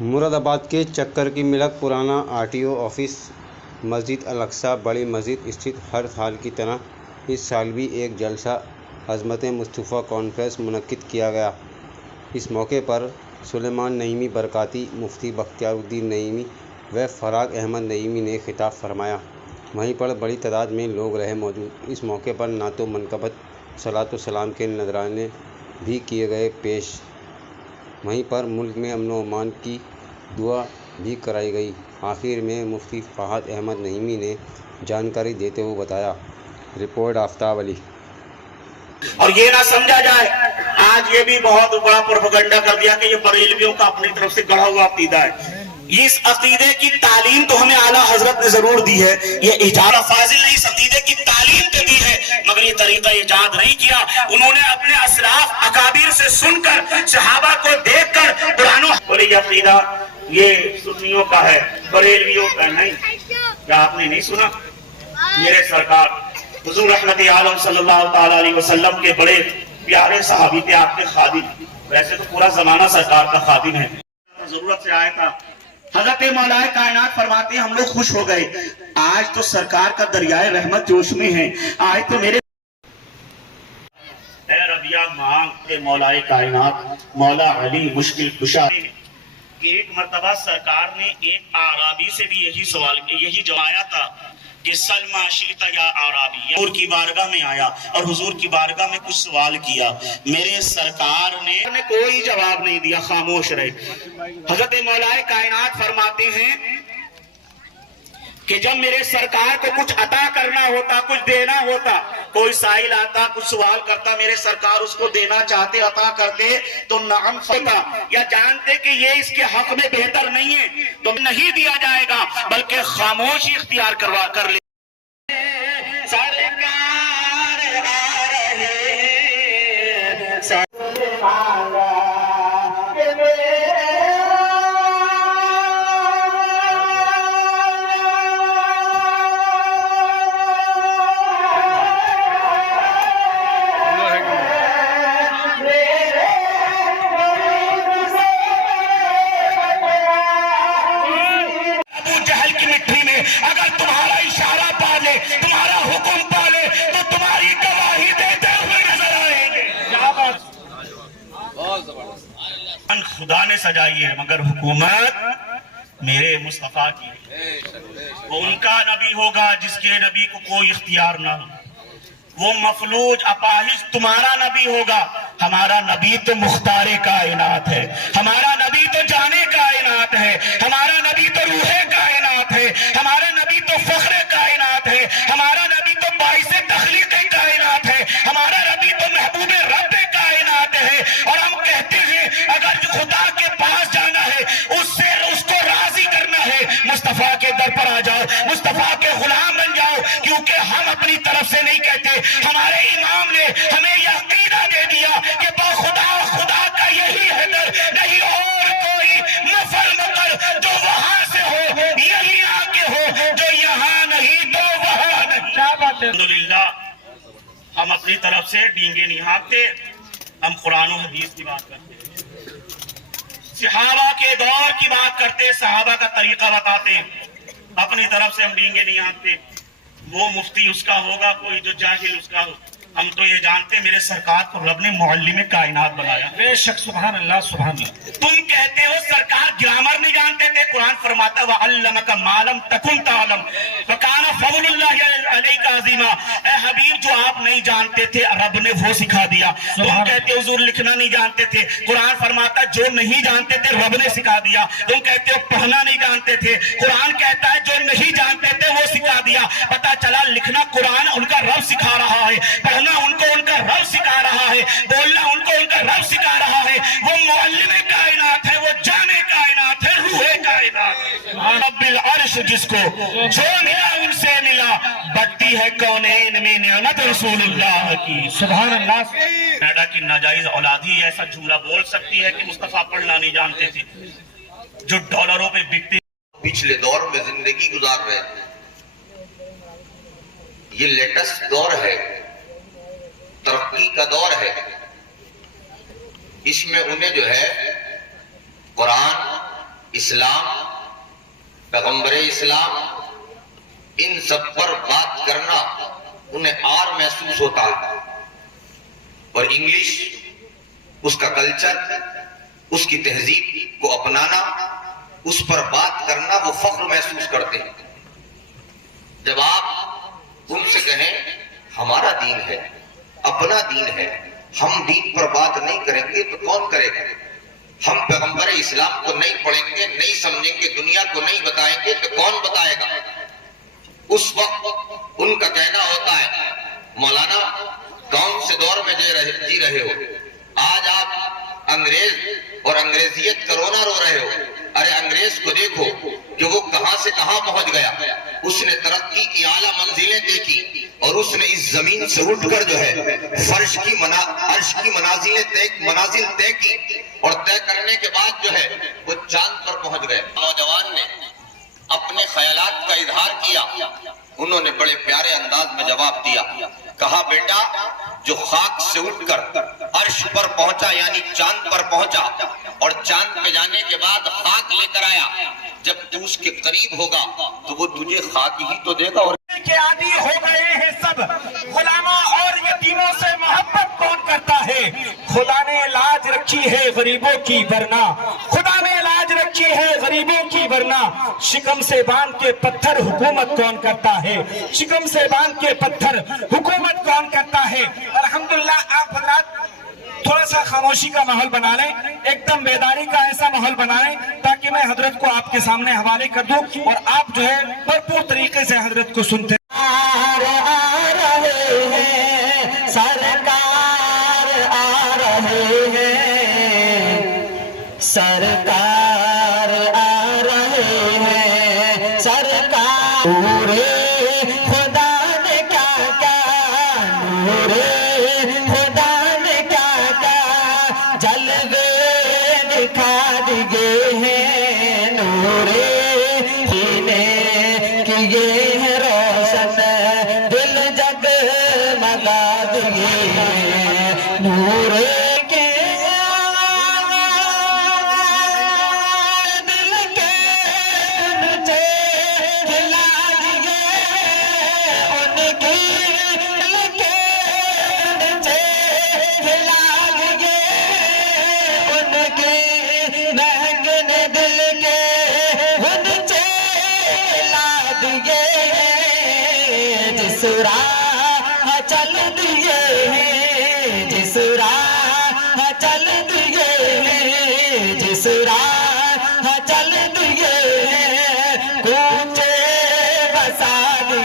مراد آباد کے چکر کی ملک پرانا RTO آفس مسجد الاقصی بڑی مسجد استھت ہر سال کی طرح اس سال بھی ایک جلسہ عظمت مصطفیٰ کانفرنس منعقد کیا گیا۔ اس موقع پر سلیمان نعیمی برکاتی، مفتی بختیار الدین نعیمی و فراغ احمد نعیمی نے خطاب فرمایا۔ وہیں پر بڑی تعداد میں لوگ رہے موجود۔ اس موقع پر نعت و منقبت، صلاۃ و سلام کے نذرانے بھی کیے گئے پیش۔ وہیں پر ملک میں امن و امان کی دعا بھی کرائی گئی۔ آخر میں مفتی فہد احمد نعیمی نے جانکاری دیتے ہوئے بتایا۔ رپورٹ آفتاب علی۔ اور یہ نہ سمجھا جائے، آج یہ بھی بہت بڑا پروپیگنڈا کر دیا کہ یہ بریلویوں کا اپنی طرف سے گڑھا ہوا عقیدہ ہے۔ اس عقیدے کی تعلیم تو ہمیں اعلیٰ حضرت نے ضرور دی ہے، یہ ایجاد فاضل نے اس عقیدے کی تعلیم تو دی ہے، مگر یہ طریقہ ایجاد نہیں کیا۔ انہوں نے اپنے اسلاف اکابر سے سن کر، صحابہ کو دیکھ کر قرآن اور یہ عقیدہ یہ سنیوں کا ہے، بریلویوں کا نہیں۔ کیا آپ نے نہیں سنا؟ میرے سرکار حضور رحمت عالم صلی اللہ تعالی علیہ وسلم کے بڑے پیارے صحابی تھے، آپ کے خادم، ویسے تو پورا زمانہ سرکار کا خادم ہے۔ ضرورت سے آیا تھا، حضرت مولا کائنات فرماتے ہیں ہم لوگ خوش ہو گئے، آج تو سرکار کا دریائے رحمت جوش میں ہے، آج تو میرے اے ربیہ مانگتے مولا کائنات مولا علی مشکل کشا۔ ایک مرتبہ سرکار نے ایک اعرابی سے بھی یہی سوال یہی جوایا تھا کہ سلما شیتا یا اعرابی، حضور کی بارگاہ میں آیا اور حضور کی بارگاہ میں کچھ سوال کیا، میرے سرکار نے کوئی جواب نہیں دیا، خاموش رہے۔ حضرت مولا کائنات فرماتے ہیں کہ جب میرے سرکار کو کچھ عطا کرنا ہوتا، کچھ دینا ہوتا، کوئی سائل آتا کچھ سوال کرتا، میرے سرکار اس کو دینا چاہتے، عطا کرتے تو نعم فرماتا، یا جانتے کہ یہ اس کے حق میں بہتر نہیں ہے تو نہیں دیا جائے گا، بلکہ خاموشی اختیار کر لے۔ سرکار آ رہے سرکار اگر تمہارا اشارہ پالے، تمہارا حکم پالے تو تمہاری گواہی دیتے ہوئے نظر آئیں گے۔ خدا نے سجائی ہے مگر حکومت میرے مصطفیٰ کی ہے۔ وہ ان کا نبی ہوگا جس کے نبی کو کوئی اختیار نہ ہو، وہ مفلوج اپاہج تمہارا نبی ہوگا، ہمارا نبی تو مختار کائنات ہے، ہمارا نبی تو جانے کائنات ہے، ہمارا نبی تو روح کائنات ہے، ہمارا نبی تو فخر کائنات ہے، ہمارا نبی تو باعث تخلیق کائنات ہے، ہمارا نبی تو محبوب رب کائنات ہے۔ اور ہم کہتے ہیں اگر خدا کے پاس جانا ہے، اس کو راضی کرنا ہے، مصطفیٰ کے در پر آ جاؤ، مصطفیٰ کے غلام بن جاؤ، کیونکہ ہم اپنی طرف سے نہیں کہتے، ہمارے امام نے ہمیں یہ عقیدہ دے دیا کہ خدا کا یہی ہے در، نہیں اور کوئی نفل مگر جو وہاں سے ہو، یہی آ کے ہو، جو یہاں نہیں تو وہاں نہیں۔ الحمدللہ ہم اپنی طرف سے ڈینگے نہیں ہانکتے، ہم قرآن و حدیث کی بات کرتے ہیں، صحابہ کے دور کی بات کرتے، صحابہ کا طریقہ بتاتے ہیں، اپنی طرف سے ہم ڈینگے نہیں ہانکتے۔ وہ مفتی اس کا ہوگا، کوئی جو جاہل اس کا ہو، ہم تو یہ جانتے میرے سرکار کو رب نے معلم کائنات بنایا۔ بے شک، سبحان اللہ سبحان اللہ۔ تم کہتے ہو سرکار گرامر نہیں جانتے تھے، قرآن فرماتا وَعَلَّمَكَ مَا لَمْ تَكُنْ تَعْلَمْ وَكَانَ فَضْلُ اللَّهِ عَلَيْكَ عَظِيمًا۔ اے حبیب جو آپ نہیں جانتے تھے رب نے وہ سکھا دیا۔ تم کہتے ہو حضور لکھنا نہیں جانتے تھے، قرآن فرماتا جو نہیں جانتے تھے رب نے سکھا دیا۔ تم کہتے ہو پڑھنا نہیں جانتے تھے، قرآن کہتا ہے جو نہیں جانتے تھے وہ سکھا دیا۔ پتا چلا لکھنا قرآن ان کا رب سکھا رہا ہے، پڑھنا ان کو ان کا رب سکھا رہا ہے، بولنا ان کو ان کا رب سکھا رہا ہے۔ وہ معلم کائنات ہے، وہ جامع کائنات ہے، روح کائنات ہے۔ رب العرش جس کو جو ملا ان سے ملا، بڑھتی ہے کونین میں نعمت رسول اللہ کی۔ سبحان اللہ۔ کینیڈا کی ناجائز اولاد ہی ایسا جملہ بول سکتی ہے کہ مصطفیٰ پڑھنا نہیں جانتے تھے، جو ڈالروں پہ بکتے۔ پچھلے دور میں زندگی گزار رہے ہیں، یہ لیٹسٹ دور ہے، ترقی کا دور ہے، اس میں انہیں جو ہے قرآن، اسلام، پیغمبر اسلام، ان سب پر بات کرنا انہیں اور محسوس ہوتا ہے، اور انگلش، اس کا کلچر، اس کی تہذیب کو اپنانا، اس پر بات کرنا وہ فخر محسوس کرتے ہیں۔ جب آپ ان سے کہیں ہمارا دین ہے، اپنا دین ہے، ہم دین پر بات نہیں کریں گے تو کون کرے گا؟ ہم پیغمبر اسلام کو نہیں پڑھیں گے، نہیں سمجھیں گے، دنیا کو نہیں بتائیں گے تو کون بتائے گا؟ اس وقت ان کا کہنا ہوتا ہے مولانا کون سے دور میں جی رہے ہو؟ آج آپ انگریز اور انگریزیت کا رونا رو رہے ہو۔ ارے انگریز کو دیکھو کہ وہ کہاں سے کہاں پہنچ گیا، اس نے ترقی کی اعلیٰ منزلیں دیکھی، اور اس نے اس زمین سے اٹھ کر جو ہے عرش کی منازل طے کی، اور طے کرنے کے بعد جو ہے وہ چاند پر پہنچ گئے۔ نوجوان نے اپنے خیالات کا اظہار کیا، انہوں نے بڑے پیارے انداز میں جواب دیا، کہا بیٹا جو خاک سے اٹھ کر عرش پر پہنچا یعنی چاند پر پہنچا، اور چاند پہ جانے کے بعد خاک لے کر آیا، جب تو اس کے قریب ہوگا تو وہ تجھے خاک ہی تو دے گا۔ اور کے عادی ہو گئے ہیں سب، غلاموں اور یتیموں سے محبت کون کرتا ہے؟ خدا نے لاج رکھی ہے غریبوں کی ورنہ، خدا نے لاج رکھی ہے غریبوں کی ورنہ، شکم سے باندھ کے پتھر حکومت کون کرتا ہے؟ شکم سے باندھ کے پتھر حکومت کون کرتا ہے؟ الحمدللہ آپ حضرات تھوڑا سا خاموشی کا ماحول بنا لیں، ایک دم بیداری کا ایسا ماحول بنا لیں تاکہ میں حضرت کو آپ کے سامنے حوالے کر دوں اور آپ جو ہے بھرپور طریقے سے حضرت کو سنتے سرکار آ رہے ہیں، سرکار خدا نے کیا کیا، نور خدا نے کیا کیا جلوے دکھا دیے ہیں، نور سینے کیے ہیں روشن، دل جگمگا دیے ہیں، نور جس راہ چل دیے ہیں، جس راہ چل دیے ہیں، جس راہ چل دیے ہیں، کوچے بسا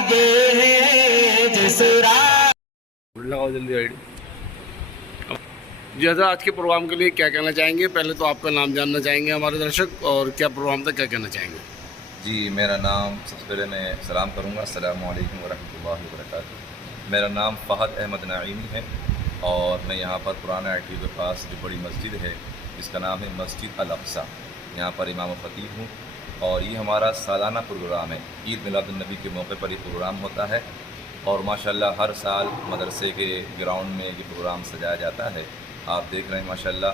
دیے ہیں، جس راہ لگاؤ جلدی آئی ڈی۔ جی حضرت آج کے پروگرام کے لیے کیا کہنا چاہیں گے؟ پہلے تو آپ کا نام جاننا چاہیں گے ہمارے درشک، اور کیا پروگرام تک کیا کہنا چاہیں گے؟ جی میرا نام، سب سے پہلے میں سلام کروں گا، السلام علیکم ورحمۃ اللہ وبرکاتہ۔ میرا نام فہد احمد نعیمی ہے، اور میں یہاں پر پرانا ITO کے پاس جو بڑی مسجد ہے جس کا نام ہے مسجد الاقصیٰ، یہاں پر امام و خطیب ہوں، اور یہ ہمارا سالانہ پروگرام ہے۔ عید میلاد النبی کے موقع پر یہ پروگرام ہوتا ہے، اور ماشاءاللہ ہر سال مدرسے کے گراؤنڈ میں یہ پروگرام سجایا جاتا ہے۔ آپ دیکھ رہے ہیں ماشاءاللہ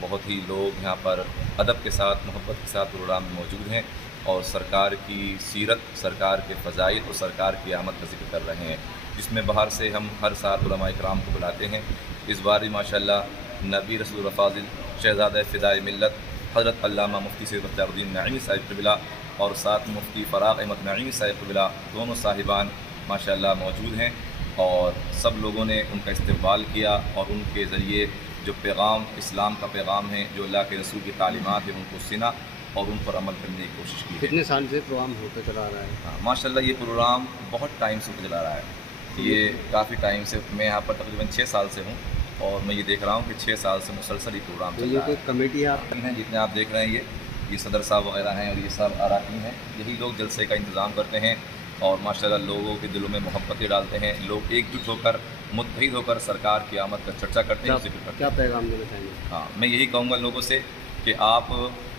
بہت ہی لوگ یہاں پر ادب کے ساتھ، محبت کے ساتھ پروگرام میں موجود ہیں، اور سرکار کی سیرت، سرکار کے فضائل اور سرکار کی آمد کا ذکر کر رہے ہیں، جس میں باہر سے ہم ہر سال علماء کرام کو بلاتے ہیں۔ اس بار بھی ماشاءاللہ نبی رسول فاضل شہزادہ فدائے ملت حضرت علامہ مفتی سید بختیار الدین نعیمی صاحب قبلہ اور ساتھ مفتی فراغ احمد نعیمی صاحب قبلہ دونوں صاحبان ماشاءاللہ موجود ہیں، اور سب لوگوں نے ان کا استقبال کیا، اور ان کے ذریعے جو پیغام اسلام کا پیغام ہے، جو اللہ کے رسول کی تعلیمات ہیں، ان کو سنا اور ان پر عمل کرنے کی کوشش کی ہے۔ کتنے سال سے پروگرام ہوتا چلا رہا ہے؟ ماشاءاللہ یہ پروگرام بہت ٹائم سے ہوتا چلا رہا ہے، یہ کافی ٹائم سے، میں یہاں پر تقریباً 6 سال سے ہوں، اور میں یہ دیکھ رہا ہوں کہ 6 سال سے مسلسل یہ پروگرام چل رہا ہے۔ کمیٹی آپ ہیں جتنے آپ دیکھ رہے ہیں یہ صدر صاحب وغیرہ ہیں، اور یہ سب اراکین ہیں، یہی لوگ جلسے کا انتظام کرتے ہیں، اور ماشاءاللہ لوگوں کے دلوں میں محبتیں ڈالتے ہیں، لوگ ایک جٹ ہو کر، متحد ہو کر سرکار کی آمد کا چرچا کرتے ہیں، ذکر کرتے ہیں۔ کیا پیغام دینا چاہیں گے؟ ہاں، میں یہی کہوں گا لوگوں سے کہ آپ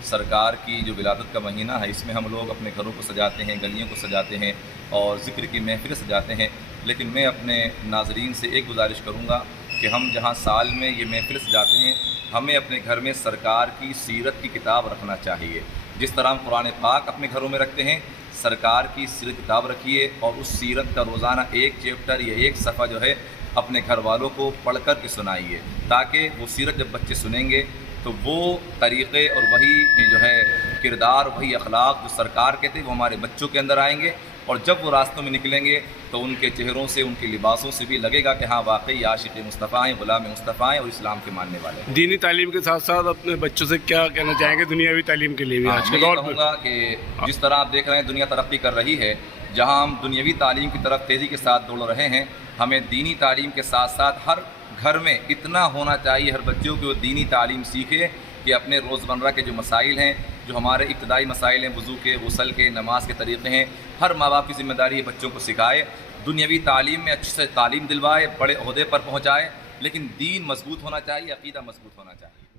سرکار کی جو ولادت کا مہینہ ہے، اس میں ہم لوگ اپنے گھروں کو سجاتے ہیں، گلیوں کو سجاتے ہیں، اور ذکر کی محفلیں سجاتے ہیں، لیکن میں اپنے ناظرین سے ایک گزارش کروں گا کہ ہم جہاں سال میں یہ محفل سجاتے ہیں ہمیں اپنے گھر میں سرکار کی سیرت کی کتاب رکھنا چاہیے. جس طرح ہم قرآن پاک اپنے گھروں میں رکھتے ہیں، سرکار کی سیرت کتاب رکھیے اور اس سیرت کا روزانہ ایک چیپٹر یا ایک صفحہ جو ہے اپنے گھر والوں کو پڑھ کر کے سنائیے، تاکہ وہ سیرت جب بچے سنیں گے تو وہ طریقے اور وہی جو ہے کردار، وہی اخلاق جو سرکار کے تھے وہ ہمارے بچوں کے اندر آئیں گے، اور جب وہ راستوں میں نکلیں گے تو ان کے چہروں سے، ان کے لباسوں سے بھی لگے گا کہ ہاں واقعی عاشق مصطفیٰ ہیں، غلام مصطفیٰ ہیں اور اسلام کے ماننے والے ہیں. دینی تعلیم کے ساتھ ساتھ اپنے بچوں سے کیا کہنا چاہیں گے دنیاوی تعلیم کے لیے بھی آج کے میں دور یہ میں؟ کہوں گا کہ جس طرح آپ دیکھ رہے ہیں دنیا ترقی کر رہی ہے، جہاں ہم دنیاوی تعلیم کی طرف تیزی کے ساتھ دوڑ رہے ہیں، ہمیں دینی تعلیم کے ساتھ ساتھ ہر گھر میں اتنا ہونا چاہیے ہر بچوں کو دینی تعلیم سیکھے کہ اپنے روزمرہ کے جو مسائل ہیں، جو ہمارے ابتدائی مسائل ہیں، وضو کے، غسل کے، نماز کے طریقے ہیں، ہر ماں باپ کی ذمہ داری ہے بچوں کو سکھائے، دنیاوی تعلیم میں اچھے سے تعلیم دلوائے، بڑے عہدے پر پہنچائے، لیکن دین مضبوط ہونا چاہیے، عقیدہ مضبوط ہونا چاہیے.